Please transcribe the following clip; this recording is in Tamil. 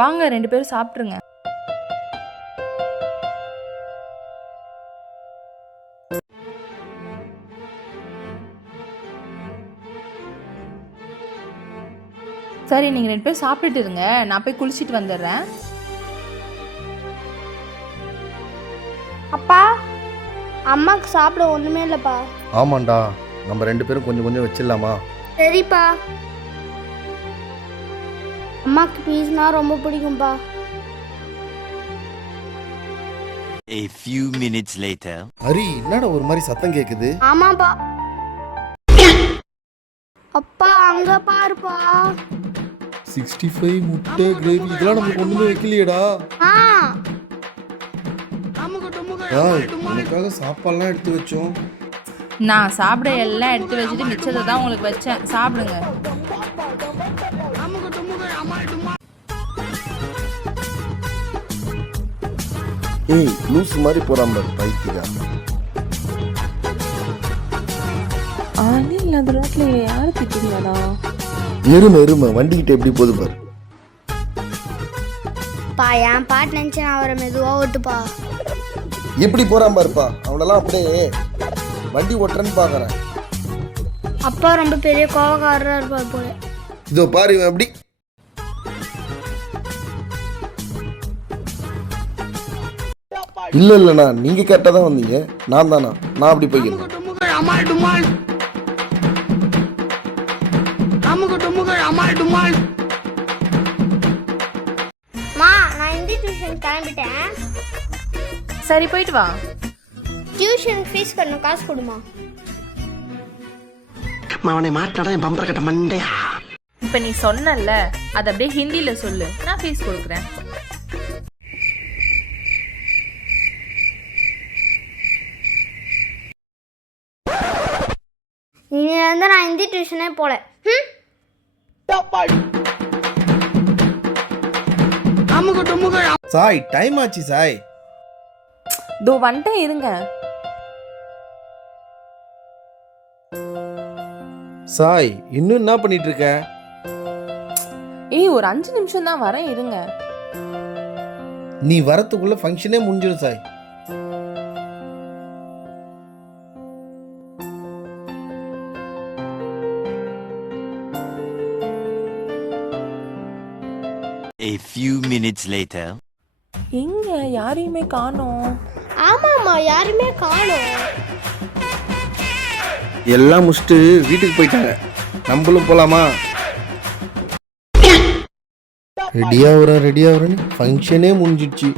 வாங்க ரெண்டு பேரும் சாப்பிட்ருங்க சரி நீங்கள் ரெண்டு பேரும் சாப்பிட்டுட்டு இருங்க. நான் போய் குளிச்சிட்டு வந்துடுறேன். அப்பா அம்மாக்கு சாப்பிட ஒன்றுமே இல்லைப்பா. ஆமாண்டா. நம்ம ரெண்டு பேரும் கொஞ்சம் கொஞ்சம் வச்சிடலாமா? சரிப்பா. அம்மாக்கு பீஸ்னா ரொம்ப பிடிக்கும்ப்பா A few minutes later. Hari என்னடா ஒரு மாதிரி சத்தம் கேட்குது ஆமாப்பா. அப்பா அங்க பாருப்பா. சிக்ஸ்டி ஃபைவ் முட்டை கிரேவி இதெல்லாம் நமக்கு ஒன்றுமே வைக்கலையேடா. ஆ. உனக்காக சாப்பாடுலாம் எடுத்து வச்சோம். நான் சாப்பிட எல்லாம் எடுத்து வச்சுட்டு மிச்சத்தை தான் உங்களுக்கு வச்சேன். சாப்பிடுங்க. ஏய் லூஸ் மாதிரி போறான் பாரு பைத்தியா ஆளே இல்லாத ரோட்டில் யார் திட்டுங்கடா எருமை எருமை வண்டிக்கிட்ட எப்படி போகுது பாரு. பா என் பாட்டு நினச்சி நான் அவரை மெதுவாக ஓட்டுப்பா. எப்படி போறான் பாருப்பா அவனெல்லாம் அப்படியே வண்டி ஓட்டுறேன்னு பார்க்கறேன் அப்பா ரொம்ப பெரிய கோவக்காரராக இருப்பார் போல. இதோ பாரு இவன் எப்படி இல்ல இல்லண்ணா நீங்க கரெக்டாக தான் வந்தீங்க. நான் தானா? நான் அப்படி போய்க்கிறேன். மா நான் ஹிந்தி டியூஷன் கிளம்பிட்டேன். சரி போயிட்டு வா. டியூஷன் ஃபீஸ் கட்டணும் காசு கொடுமா. அவனை மாட்டாடா என் பம்பர கட்ட மண்டையா? இப்போ நீ சொன்னல அதை அப்படியே ஹிந்தியில் சொல்லு. நான் ஃபீஸ் கொடுக்குறேன். இனிலேருந்து நான் ஹிந்தி டியூஷனே போல. சாய் டைம் ஆச்சு சாய். தோ வந்துட்டேன் இருங்க. சாய் இன்னும் என்ன பண்ணிட்டு இருக்க ஏய் ஒரு அஞ்சு நிமிஷம் தான் வரேன் இருங்க. நீ வரத்துக்குள்ள ஃபங்க்ஷனே முடிஞ்சிடும் Sai. A few minutes later. எங்க? யாரையுமே காணோம். ஆமாம்மா யாருமே காணோம். எல்லாம் முடிச்சுட்டு வீட்டுக்கு போயிட்டாங்க. நம்மளும் போலாமா? ரெடியா வர ரெடியா வரேன்னு ஃபங்க்ஷனே முடிஞ்சிடுச்சு.